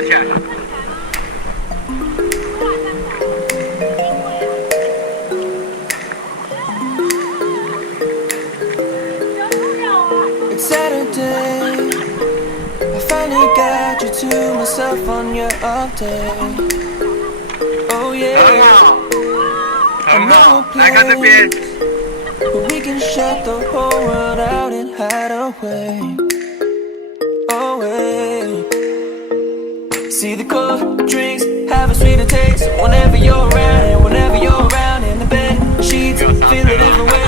站起来。Saturday, I finally got you to myself on your off day. Oh yeah, I know a place where we can shut the whole world out and hide away. Oh yeah, see the cold drinks have a sweeter taste whenever you're around, and whenever you're around in the bed sheets feel a different way.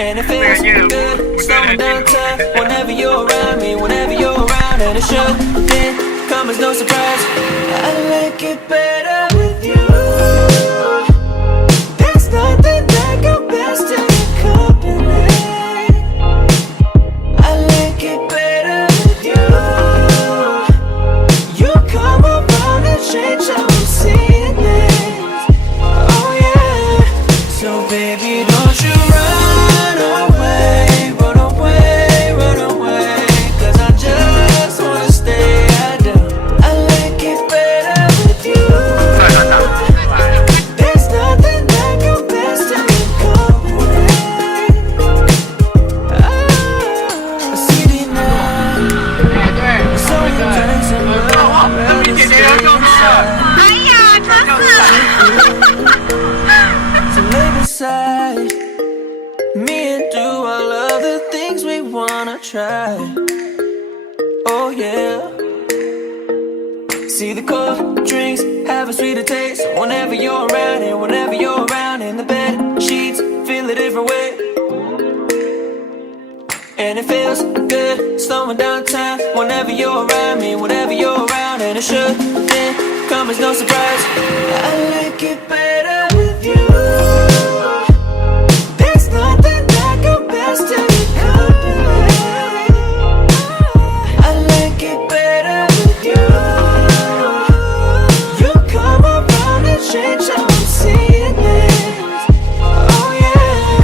And it feels good, slowing down time whenever you're around me, whenever you're around. And it shouldn't come as no surprise, I like it better with you. There's nothing that compares to your company. I like it better with you. You come around and change how I'm seeing things. Oh yeah, so baby don't you run. Me and do all of the things we wanna try. Oh yeah. See the cold drinks have a sweeter taste whenever you're around, and whenever you're around in the bed sheets feel a different way. And it feels good, slowing down time whenever you're around me, whenever you're around. And it shouldn't come as no surprise, I like it better with you. Change how I'm seeing things. Oh yeah,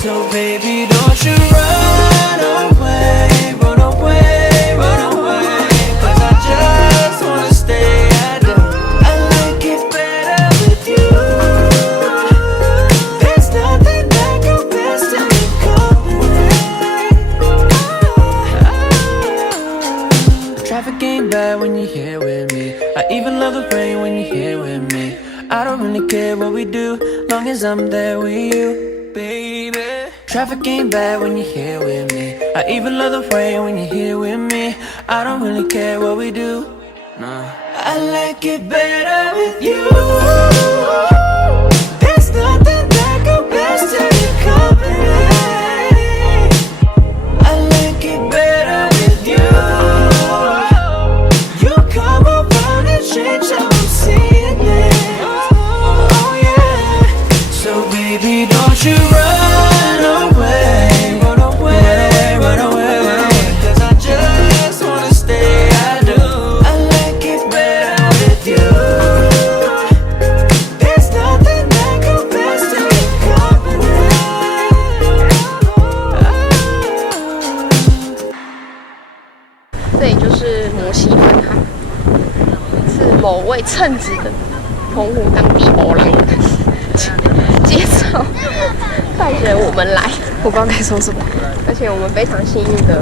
so baby don't you run away, run away, run away, 'cause I just wanna stay. I do. I like it better with you. There's nothing that compares to your company. Traffic ain't bad when you're here with me. I even love the rain when you're here with me. I don't really care what we do, long as I'm there with you, baby. Traffic ain't bad when you're here with me. I even love the rain when you're here with me. I don't really care what we do, no. I like it better with you. There's nothing that compares to your company. I like it better with you. You come around and change how I'm seeing things. Baby, don't you run away, run away, run away, run away, 'cause I just wanna stay. I do. I like it better with you. There's nothing that compares to your company. 这里就是摩西分海，是某位称职的澎湖当地欧郎介绍带着我们来，我不知道该说什么。而且我们非常幸运的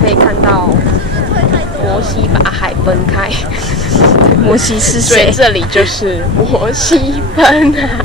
可以看到摩西把海分开。摩西是谁？这里就是摩西分海。